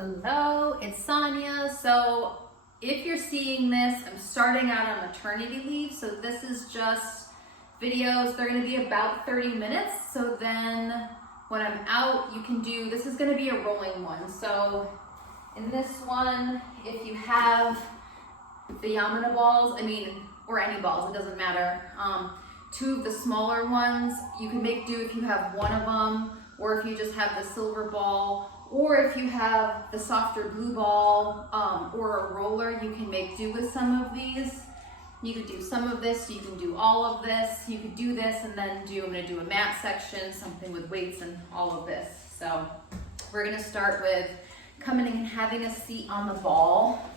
Hello, it's Sonia. So if you're seeing this, I'm starting out on maternity leave. So this is just videos. They're going to be about 30 minutes. So then when I'm out, you can do, this is going to be a rolling one. So in this one, if you have the Yamuna balls, or any balls, it doesn't matter. Two of the smaller ones, you can make do if you have one of them, or if you just have the silver ball, or if you have the softer blue ball, or a roller, you can make do with some of these. You could do some of this, you can do all of this, you could do this and then I'm gonna do a mat section, something with weights and all of this. So we're gonna start with coming in and having a seat on the ball.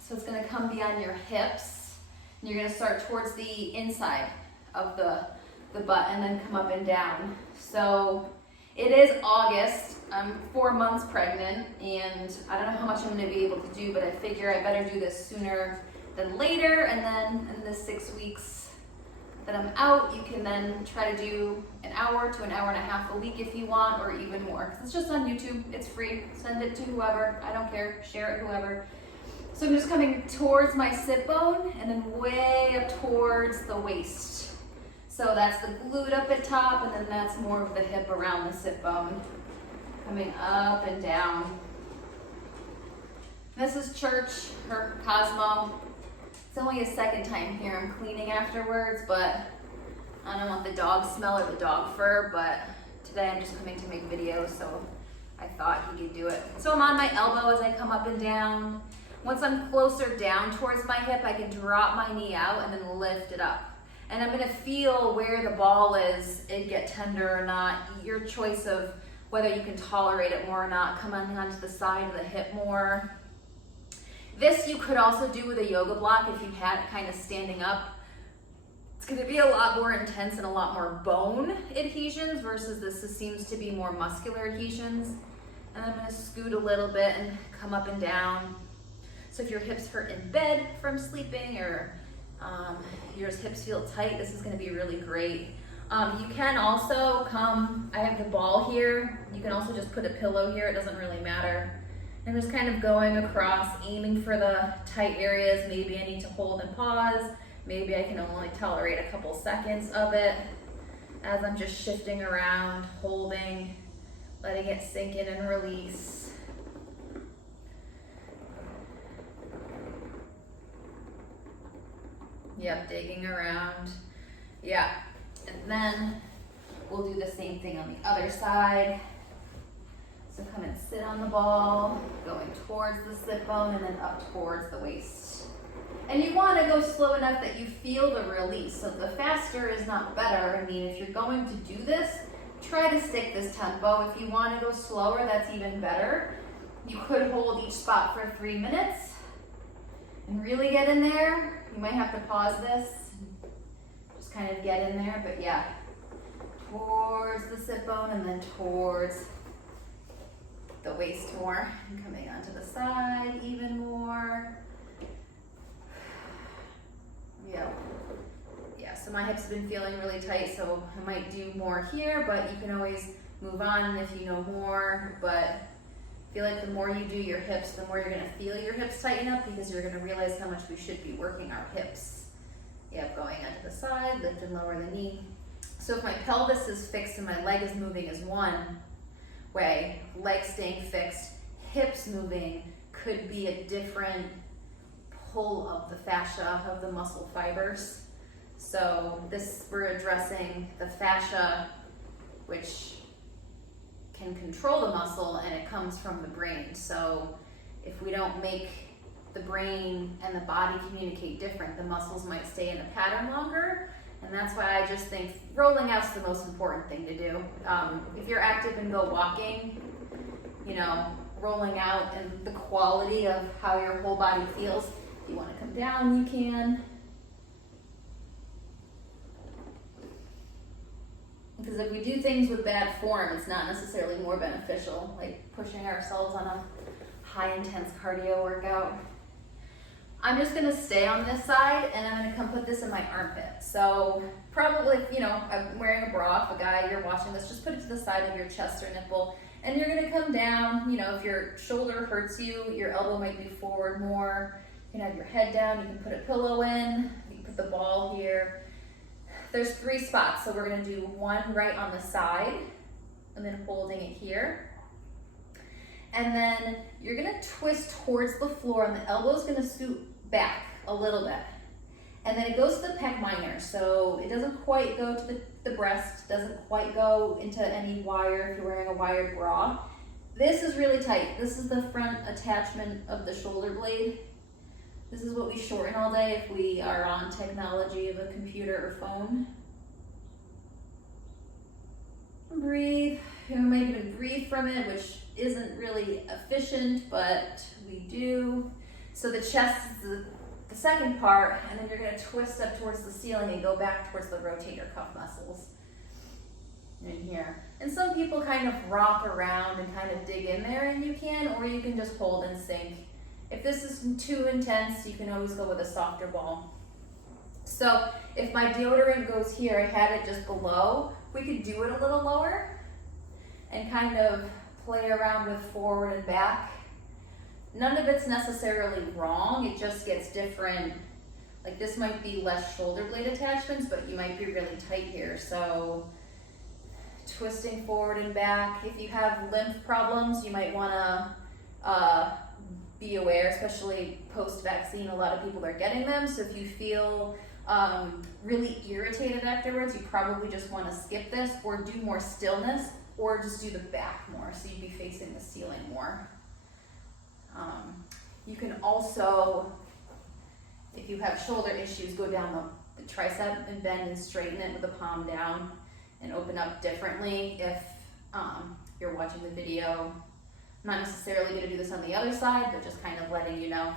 So it's gonna come beyond your hips. And you're gonna start towards the inside of the butt and then come up and down. So it is August, I'm 4 months pregnant, and I don't know how much I'm gonna be able to do, but I figure I better do this sooner than later, and then in the 6 weeks that I'm out, you can then try to do an hour to an hour and a half a week if you want, or even more, because it's just on YouTube, it's free, send it to whoever, I don't care, share it whoever. So I'm just coming towards my sit bone, and then way up towards the waist. So that's the glute up at top, and then that's more of the hip around the sit bone. Coming up and down. This is Church, or Cosmo. It's only a second time here. I'm cleaning afterwards, but I don't want the dog smell or the dog fur, but today I'm just coming to make videos, so I thought he could do it. So I'm on my elbow as I come up and down. Once I'm closer down towards my hip, I can drop my knee out and then lift it up. And I'm gonna feel where the ball is, it get tender or not, your choice of whether you can tolerate it more or not. Come on onto the side of the hip more. This you could also do with a yoga block if you had it kind of standing up. It's gonna be a lot more intense and a lot more bone adhesions versus this seems to be more muscular adhesions. And I'm gonna scoot a little bit and come up and down. So if your hips hurt in bed from sleeping, or your hips feel tight, this is gonna be really great. You can also come, I have the ball here, you can also just put a pillow here, it doesn't really matter. I'm just kind of going across, aiming for the tight areas. Maybe I need to hold and pause, maybe I can only tolerate a couple seconds of it as I'm just shifting around, holding, letting it sink in and release. Yep, digging around. Yeah, and then we'll do the same thing on the other side. So come and sit on the ball, going towards the sit bone and then up towards the waist. And you want to go slow enough that you feel the release. So the faster is not better. If you're going to do this, try to stick this tempo. If you want to go slower, that's even better. You could hold each spot for 3 minutes and really get in there. You might have to pause this, just kind of get in there, but yeah, towards the sit bone and then towards the waist more, and coming onto the side even more. Yeah, so my hips have been feeling really tight, so I might do more here, but you can always move on if you know more, but I feel like the more you do your hips, the more you're gonna feel your hips tighten up, because you're gonna realize how much we should be working our hips. Yep, going onto the side, lift and lower the knee. So if my pelvis is fixed and my leg is moving as one way, leg staying fixed, hips moving could be a different pull of the fascia, of the muscle fibers. So this, we're addressing the fascia, which can control the muscle, and it comes from the brain. So if we don't make the brain and the body communicate different, the muscles might stay in a pattern longer. And that's why I just think rolling out's the most important thing to do. If you're active and go walking, rolling out and the quality of how your whole body feels. If you want to come down, you can. Because if we do things with bad form, it's not necessarily more beneficial, like pushing ourselves on a high intense cardio workout. I'm just gonna stay on this side and I'm gonna come put this in my armpit. So probably, I'm wearing a bra. If a guy, you're watching this, just put it to the side of your chest or nipple And you're gonna come down, you know, if your shoulder hurts you, your elbow might be forward more. You can have your head down, you can put a pillow in, you can put the ball here. There's 3 spots, so we're gonna do one right on the side, and then holding it here. And then you're gonna twist towards the floor, and the elbow's gonna scoot back a little bit. And then it goes to the pec minor, so it doesn't quite go to the breast, doesn't quite go into any wire if you're wearing a wired bra. This is really tight. This is the front attachment of the shoulder blade. This is what we shorten all day if we are on technology of a computer or phone. Breathe. You might even breathe from it, which isn't really efficient, but we do. So the chest is the second part, and then you're going to twist up towards the ceiling and go back towards the rotator cuff muscles in here. And some people kind of rock around and kind of dig in there, and you can, or you can just hold and sink. If this is too intense, you can always go with a softer ball. So if my deodorant goes here, I had it just below, we could do it a little lower and kind of play around with forward and back. None of it's necessarily wrong, it just gets different. Like this might be less shoulder blade attachments, but you might be really tight here. So twisting forward and back. If you have lymph problems, you might wanna be aware, especially post-vaccine, a lot of people are getting them. So if you feel really irritated afterwards, you probably just wanna skip this or do more stillness or just do the back more. So you'd be facing the ceiling more. You can also, if you have shoulder issues, go down the tricep and bend and straighten it with the palm down and open up differently if you're watching the video. I'm not necessarily going to do this on the other side, but just kind of letting you know.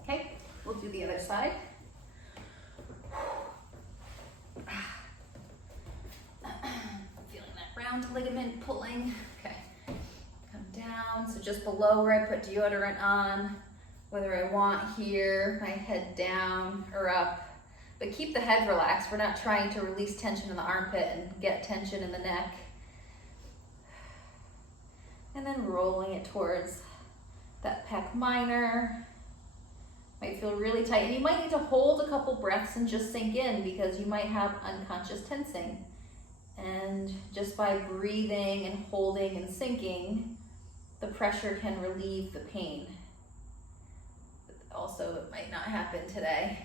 Okay, we'll do the other side. Feeling that round ligament pulling. Okay. Down, so just below where I put deodorant on, whether I want here, my head down or up, but keep the head relaxed. We're not trying to release tension in the armpit and get tension in the neck. And then rolling it towards that pec minor. Might feel really tight, and you might need to hold a couple breaths and just sink in because you might have unconscious tensing. And just by breathing and holding and sinking, the pressure can relieve the pain. But also, it might not happen today.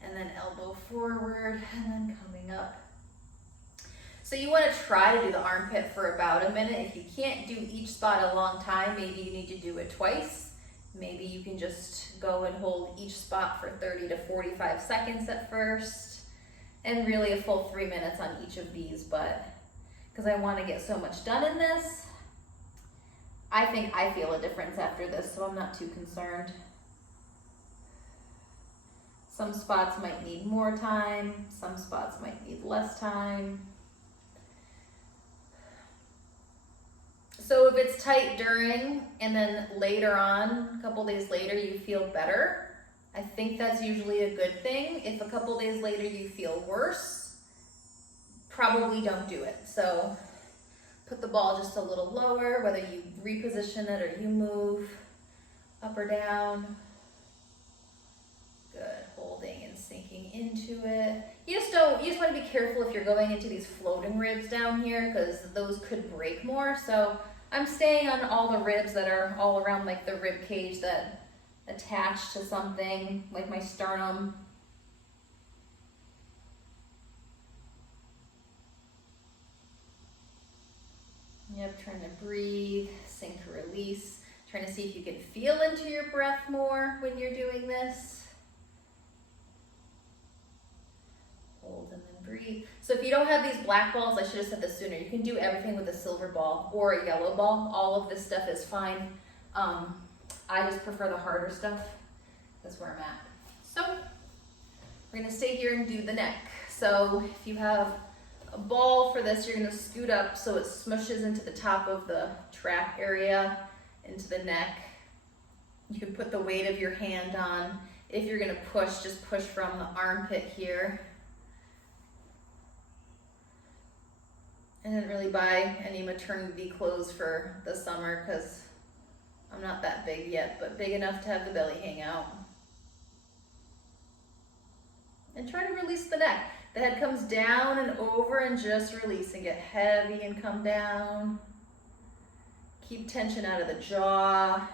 And then elbow forward and then coming up. So you want to try to do the armpit for about a minute. If you can't do each spot a long time, maybe you need to do it twice. Maybe you can just go and hold each spot for 30 to 45 seconds at first. And really a full 3 minutes on each of these, but because I want to get so much done in this, I think I feel a difference after this, so I'm not too concerned. Some spots might need more time, some spots might need less time. So if it's tight during and then later on, a couple days later, you feel better, I think that's usually a good thing. If a couple days later you feel worse, probably don't do it. So put the ball just a little lower, whether you reposition it or you move up or down. Good, holding and sinking into it. You just want to be careful if you're going into these floating ribs down here because those could break more. So I'm staying on all the ribs that are all around like the rib cage that attach to something, like my sternum. Yep, trying to breathe, sink, release. Trying to see if you can feel into your breath more when you're doing this. Hold and then breathe. So if you don't have these black balls, I should have said this sooner, you can do everything with a silver ball or a yellow ball. All of this stuff is fine. I just prefer the harder stuff. That's where I'm at. So we're gonna stay here and do the neck. So if you have a ball for this, you're gonna scoot up so it smushes into the top of the trap area, into the neck. You can put the weight of your hand on. If you're gonna push, just push from the armpit here. I didn't really buy any maternity clothes for the summer because I'm not that big yet, but big enough to have the belly hang out. And try to release the neck. The head comes down and over and just release and get heavy and come down. Keep tension out of the jaw.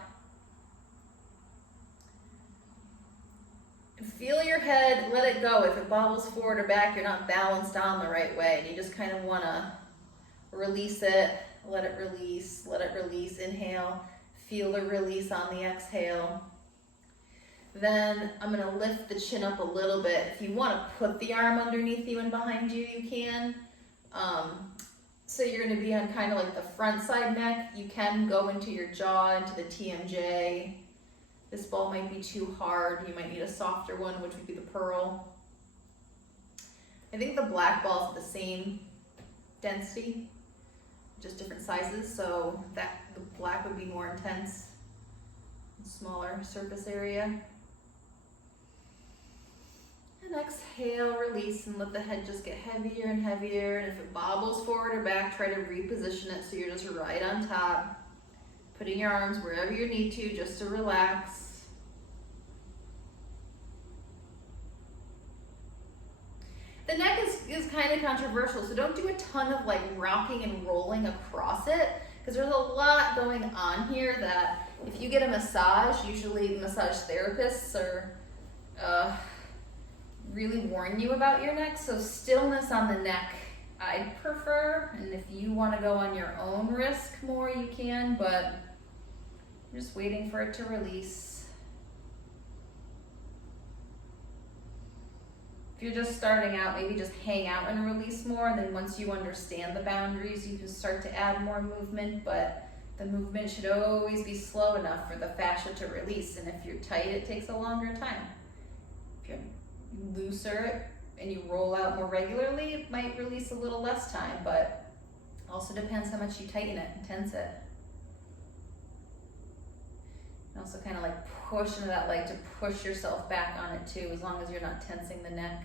Feel your head, let it go. If it bobbles forward or back, you're not balanced on the right way. And you just kind of want to release it, let it release, let it release. Inhale, feel the release on the exhale. Then I'm going to lift the chin up a little bit. If you want to put the arm underneath you and behind you, you can. So you're going to be on kind of like the front side neck. You can go into your jaw, into the TMJ. This ball might be too hard. You might need a softer one, which would be the pearl. I think the black ball's the same density, just different sizes. So that the black would be more intense, smaller surface area. And exhale, release, and let the head just get heavier and heavier. And if it bobbles forward or back, try to reposition it so you're just right on top. Putting your arms wherever you need to, just to relax. The neck is kind of controversial, so don't do a ton of like rocking and rolling across it, because there's a lot going on here that if you get a massage, usually massage therapists are really warn you about your neck. So stillness on the neck I'd prefer, and if you want to go on your own risk more, you can, but I'm just waiting for it to release. If you're just starting out, maybe just hang out and release more, and then once you understand the boundaries, you can start to add more movement, but the movement should always be slow enough for the fascia to release, and if you're tight, it takes a longer time. If you're looser and you roll out more regularly, it might release a little less time, but also depends how much you tighten it and tense it. And also kind of like push into that leg to push yourself back on it too, as long as you're not tensing the neck.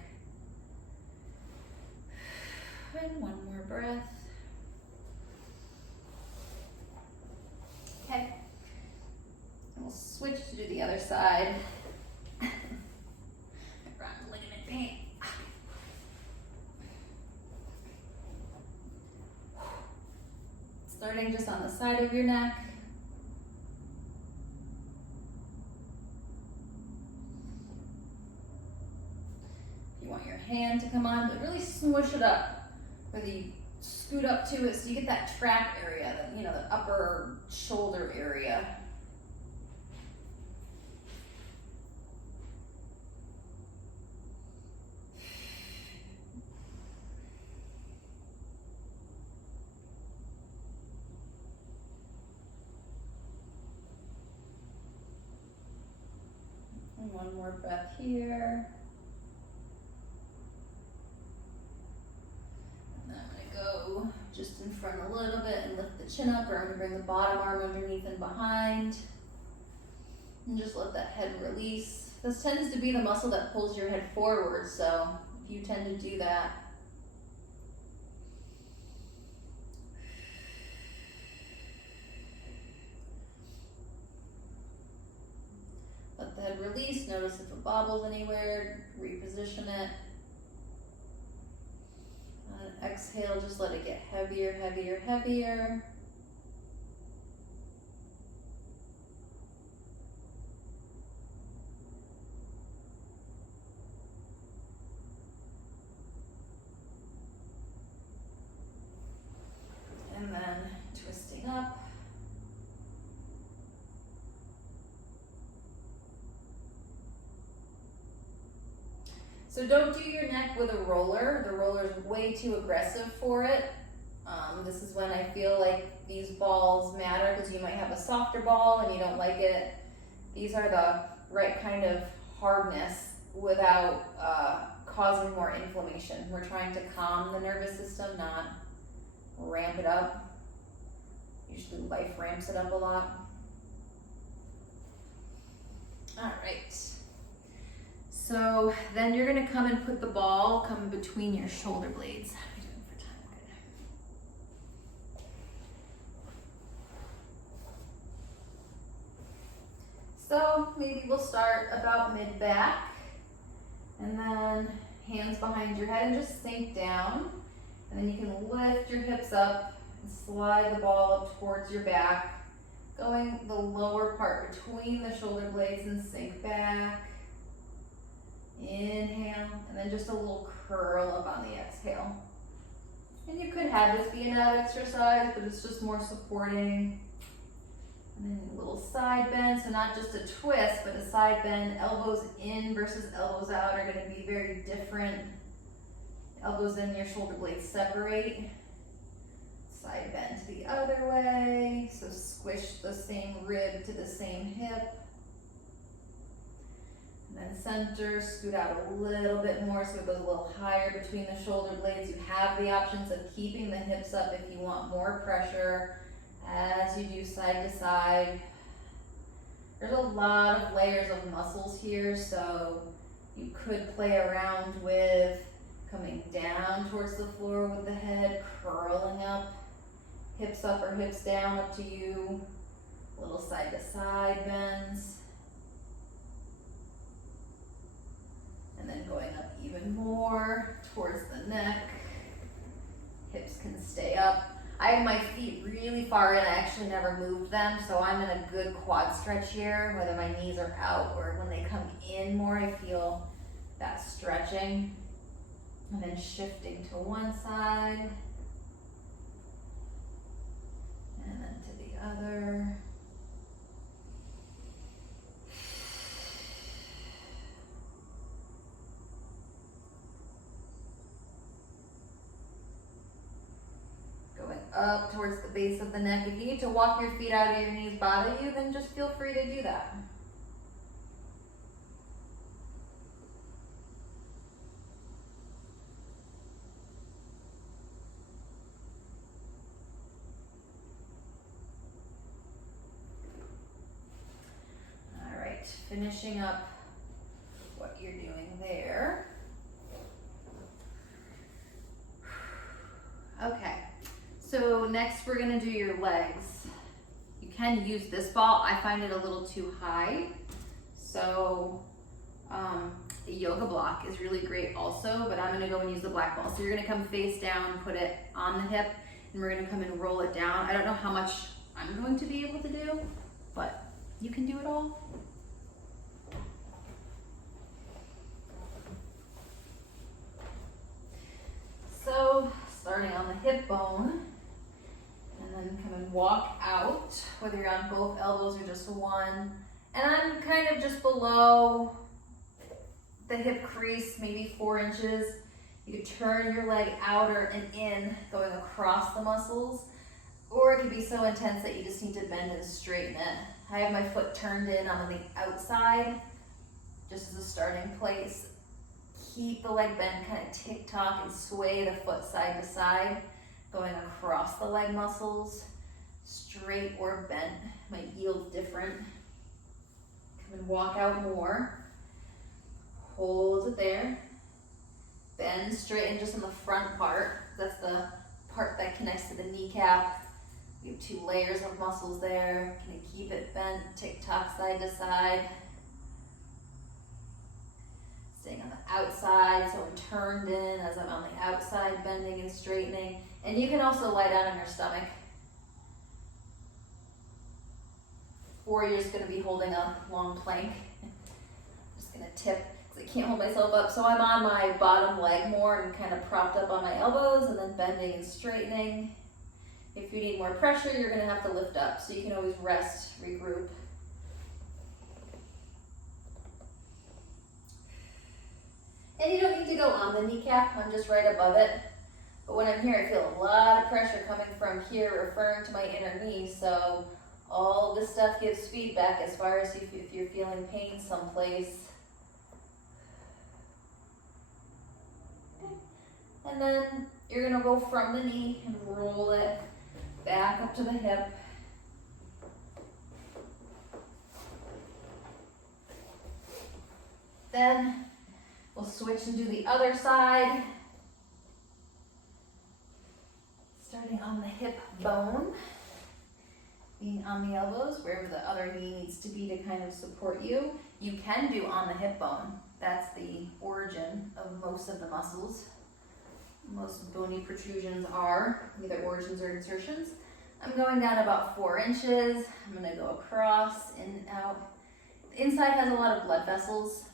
And one more breath. Okay. And we'll switch to do the other side. Ligament pain. Starting just on the side of your neck. You want your hand to come on, but really smush it up. Whether you scoot up to it so you get that trap area, the upper shoulder area. And one more breath here. Just in front a little bit and lift the chin up, or I'm going to bring the bottom arm underneath and behind. And just let that head release. This tends to be the muscle that pulls your head forward, so if you tend to do that. Let the head release, notice if it bobbles anywhere, reposition it. Exhale, just let it get heavier, heavier, heavier. And then twisting up. So don't do your neck with a roller. The roller is way too aggressive for it. This is when I feel like these balls matter, because you might have a softer ball and you don't like it. These are the right kind of hardness without causing more inflammation. We're trying to calm the nervous system, not ramp it up. Usually life ramps it up a lot. All right. So then you're gonna come and put the ball between your shoulder blades. How are we doing for time? So maybe we'll start about mid-back, and then hands behind your head and just sink down. And then you can lift your hips up and slide the ball up towards your back, going the lower part between the shoulder blades and sink back. Inhale, and then just a little curl up on the exhale. And you could have this be an ab exercise, but it's just more supporting. And then a little side bend, so not just a twist, but a side bend. Elbows in versus elbows out are going to be very different. Elbows in, your shoulder blades separate. Side bend to the other way, so squish the same rib to the same hip. And then center, scoot out a little bit more so it goes a little higher between the shoulder blades. You have the options of keeping the hips up if you want more pressure as you do side to side. There's a lot of layers of muscles here, so you could play around with coming down towards the floor with the head, curling up, hips up or hips down, up to you. Little side to side bends. And then going up even more towards the neck. Hips can stay up. I have my feet really far in. I actually never moved them, so I'm in a good quad stretch here, whether my knees are out or when they come in more, I feel that stretching. And then shifting to one side. And then to the other. Up towards the base of the neck. If you need to walk your feet out of your knees bother you, then just feel free to do that. All right, finishing up what you're doing there. Okay. So next we're gonna do your legs. You can use this ball. I find it a little too high. So a yoga block is really great also, but I'm gonna go and use the black ball. So you're gonna come face down, put it on the hip, and we're gonna come and roll it down. I don't know how much I'm going to be able to do, but you can do it all. So starting on the hip bone, and then come and walk out, whether you're on both elbows or just one. And I'm kind of just below the hip crease, maybe 4 inches. You could turn your leg out and in, going across the muscles, or it could be so intense that you just need to bend and straighten it. I have my foot turned in on the outside, just as a starting place. Keep the leg bent, kind of tick-tock and sway the foot side to side, going across the leg muscles, straight or bent, might yield different. Come and walk out more. Hold it there. Bend, straighten just in the front part. That's the part that connects to the kneecap. We have 2 layers of muscles there. Can you keep it bent, tick-tock side to side. Staying on the outside, so I'm turned in as I'm on the outside, bending and straightening. And you can also lie down on your stomach. Or you're just gonna be holding a long plank. Just gonna tip, because I can't hold myself up. So I'm on my bottom leg more and kind of propped up on my elbows and then bending and straightening. If you need more pressure, you're gonna have to lift up. So you can always rest, regroup. And you don't need to go on the kneecap, I'm just right above it. But when I'm here, I feel a lot of pressure coming from here, referring to my inner knee. So all this stuff gives feedback as far as if you're feeling pain someplace. Okay. And then you're gonna go from the knee and roll it back up to the hip. Then we'll switch and do the other side. Starting on the hip bone, being on the elbows, wherever the other knee needs to be to kind of support you. You can do on the hip bone. That's the origin of most of the muscles. Most bony protrusions are either origins or insertions. I'm going down about 4 inches. I'm gonna go across, in and out. The inside has a lot of blood vessels.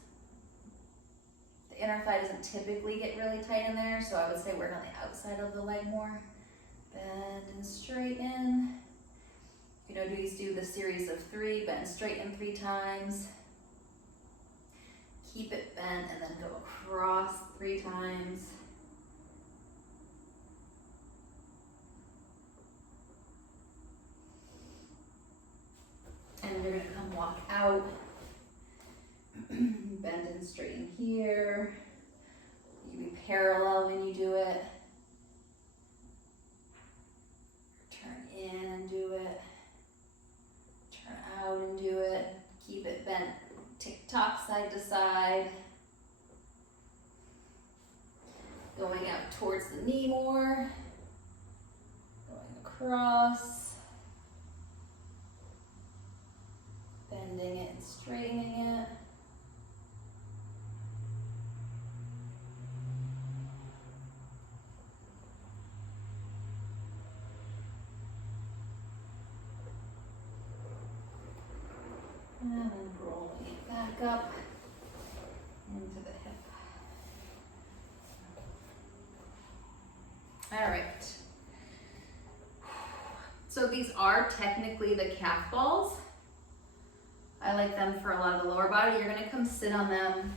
The inner thigh doesn't typically get really tight in there, so I would say work on the outside of the leg more. Bend and straighten. You know, do the series of 3, bend, straighten 3 times. Keep it bent and then go across 3 times. And you're gonna come walk out. Bend and straighten here. You be parallel when you do it. Turn in and do it. Turn out and do it. Keep it bent. Tick-tock side to side. Going out towards the knee more. Going across. Bending it and straightening it. And then rolling it back up into the hip. All right. So these are technically the calf balls. I like them for a lot of the lower body. You're gonna come sit on them.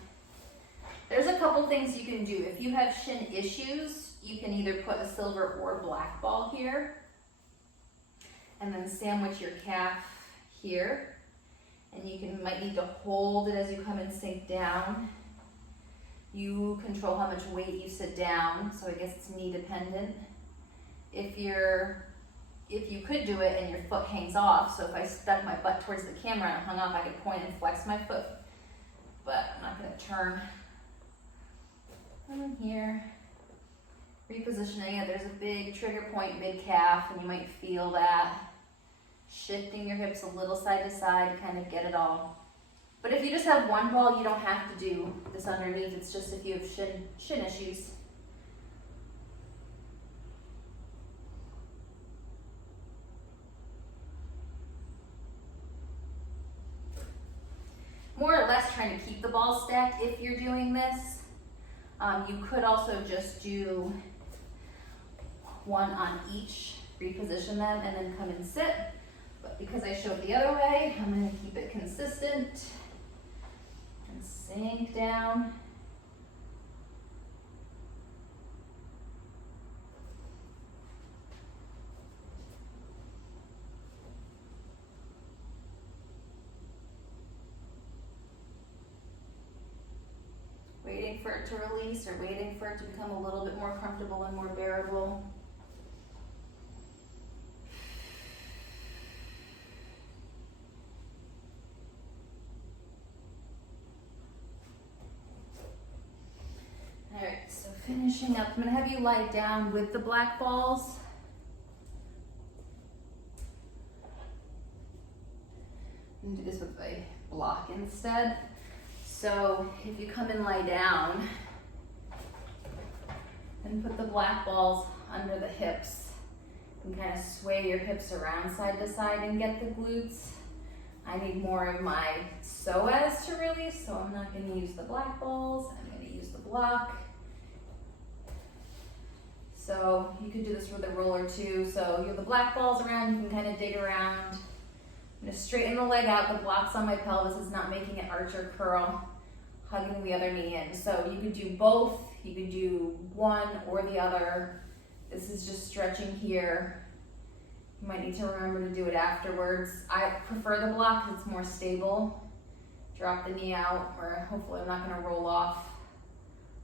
There's a couple things you can do. If you have shin issues, you can either put a silver or black ball here, and then sandwich your calf here. And you might need to hold it as you come and sink down. You control how much weight you sit down, so I guess it's knee dependent. If you could do it and your foot hangs off, so if I stuck my butt towards the camera and hung off, I could point and flex my foot, but I'm not gonna turn. And here, repositioning it, there's a big trigger point, mid calf, and you might feel that. Shifting your hips a little side to side, kind of get it all. But if you just have one ball, you don't have to do this underneath. It's just if you have shin issues. More or less trying to keep the balls stacked if you're doing this. You could also just do one on each, reposition them, and then come and sit. But because I showed the other way, I'm going to keep it consistent and sink down. Waiting for it to release or waiting for it to become a little bit more comfortable and more bearable. All right, so finishing up, I'm gonna have you lie down with the black balls. I'm gonna do this with a block instead. So if you come and lie down and put the black balls under the hips and kind of sway your hips around side to side and get the glutes. I need more of my psoas to release, so I'm not gonna use the black balls, I'm gonna use the block. So you could do this with a roller too. So you have the black balls around, you can kind of dig around. I'm gonna straighten the leg out. The block's on my pelvis is not making it arch or curl. Hugging the other knee in. So you could do both. You could do one or the other. This is just stretching here. You might need to remember to do it afterwards. I prefer the block because it's more stable. Drop the knee out, or hopefully I'm not gonna roll off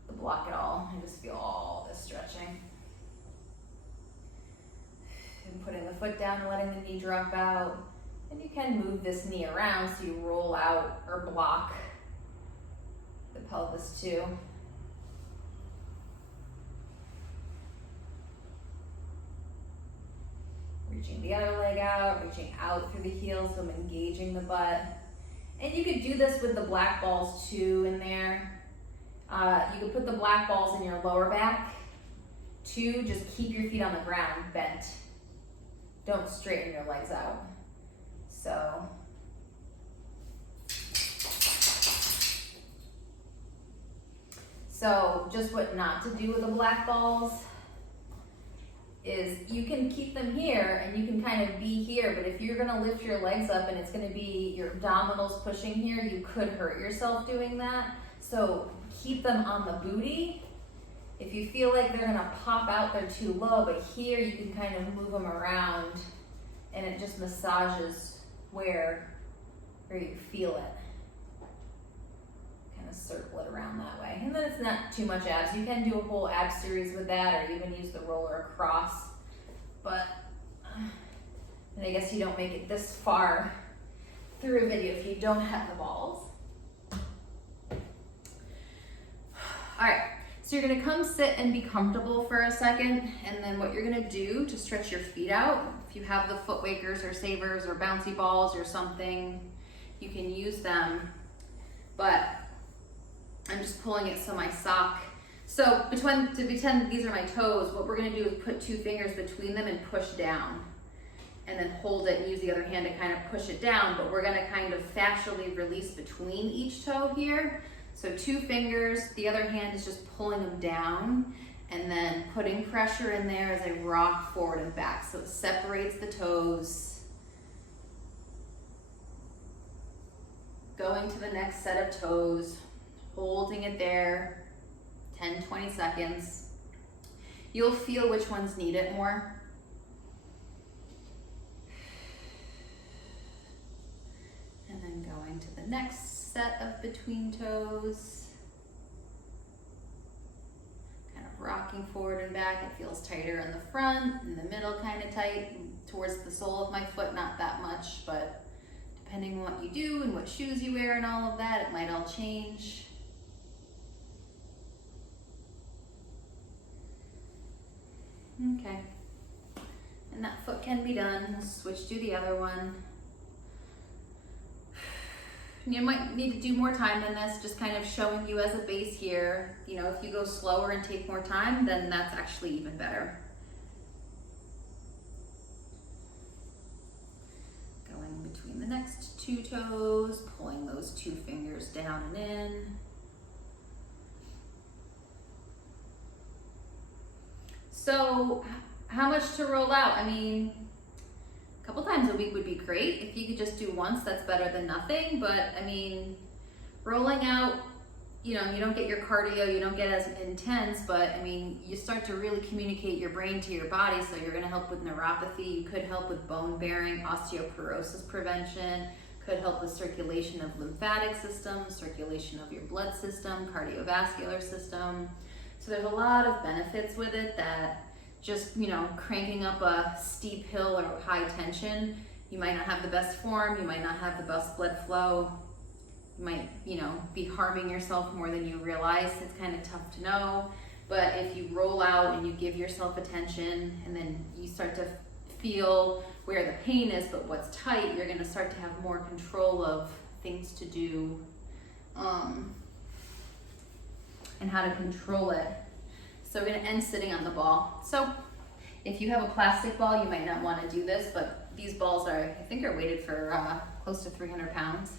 the block at all. I just feel all this stretching. And putting the foot down and letting the knee drop out. And you can move this knee around so you roll out or block the pelvis too. Reaching the other leg out, reaching out through the heels, so I'm engaging the butt. And you could do this with the black balls too in there. You could put the black balls in your lower back too. Just keep your feet on the ground bent. Don't straighten your legs out. So just what not to do with the black balls is you can keep them here and you can kind of be here, but if you're gonna lift your legs up and it's gonna be your abdominals pushing here, you could hurt yourself doing that. So keep them on the booty. If you feel like they're gonna pop out, they're too low, but here you can kind of move them around and it just massages where you feel it. Kind of circle it around that way. And then it's not too much abs. You can do a whole ab series with that or even use the roller across. But and I guess you don't make it this far through a video if you don't have the balls. All right, so you're gonna come sit and be comfortable for a second, and then what you're gonna do to stretch your feet out, if you have the foot wakers or savers or bouncy balls or something, you can use them, but I'm just pulling it so my sock. So to pretend these are my toes, what we're gonna do is put 2 fingers between them and push down. And then hold it and use the other hand to kind of push it down, but we're gonna kind of fascially release between each toe here. So 2 fingers, the other hand is just pulling them down and then putting pressure in there as I rock forward and back. So it separates the toes. Going to the next set of toes, holding it there, 10, 20 seconds. You'll feel which ones need it more. And then going to the next set of between toes. Kind of rocking forward and back. It feels tighter in the front, in the middle kind of tight, towards the sole of my foot, not that much, but depending on what you do and what shoes you wear and all of that, it might all change. Okay, and that foot can be done. Switch to the other one. You might need to do more time than this, just kind of showing you as a base here. You know, if you go slower and take more time, then that's actually even better. Going between the next 2 toes, pulling those 2 fingers down and in. So how much to roll out? I mean, a couple times a week would be great. If you could just do once, that's better than nothing. But I mean, rolling out, you know, you don't get your cardio, you don't get as intense, but I mean, you start to really communicate your brain to your body. So you're gonna help with neuropathy. You could help with bone bearing, osteoporosis prevention, could help with circulation of lymphatic system, circulation of your blood system, cardiovascular system. So there's a lot of benefits with it that just, you know, cranking up a steep hill or high tension, you might not have the best form, you might not have the best blood flow, you might, you know, be harming yourself more than you realize. It's kind of tough to know, but if you roll out and you give yourself attention and then you start to feel where the pain is, but what's tight, you're gonna start to have more control of things to do. And how to control it. So we're gonna end sitting on the ball. So if you have a plastic ball, you might not wanna do this, but these balls are, I think are weighted for close to 300 pounds.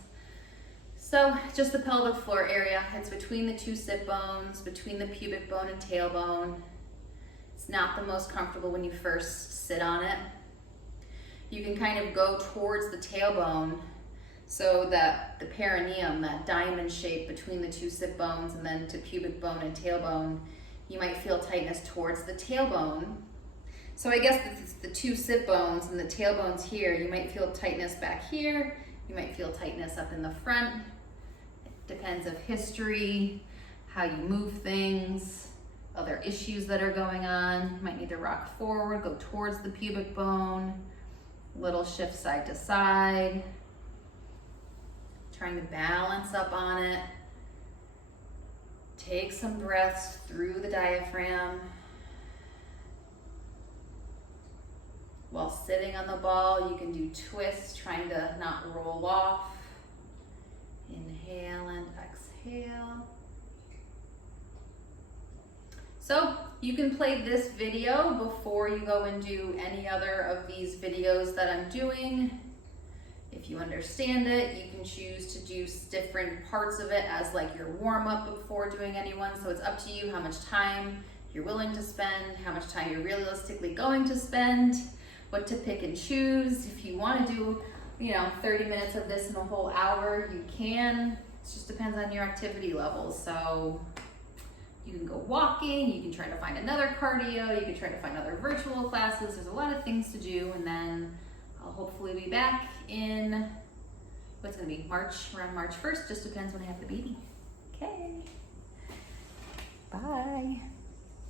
So just the pelvic floor area. It's between the 2 sit bones, between the pubic bone and tailbone. It's not the most comfortable when you first sit on it. You can kind of go towards the tailbone so that the perineum, that diamond shape between the 2 sit bones and then to pubic bone and tailbone, you might feel tightness towards the tailbone. So I guess it's the 2 sit bones and the tailbones here, you might feel tightness back here, you might feel tightness up in the front. It depends of history, how you move things, other issues that are going on. You might need to rock forward, go towards the pubic bone, little shift side to side. Trying to balance up on it. Take some breaths through the diaphragm. While sitting on the ball, you can do twists, trying to not roll off. Inhale and exhale. So you can play this video before you go and do any other of these videos that I'm doing. If you understand it, you can choose to do different parts of it as like your warm-up before doing any one. So it's up to you how much time you're willing to spend, how much time you're realistically going to spend, what to pick and choose. If you want to do, 30 minutes of this in a whole hour, you can. It just depends on your activity level. So you can go walking, you can try to find another cardio, you can try to find other virtual classes. There's a lot of things to do, and then I'll hopefully be back in, what's gonna be around March 1st, just depends when I have the baby. Okay, bye.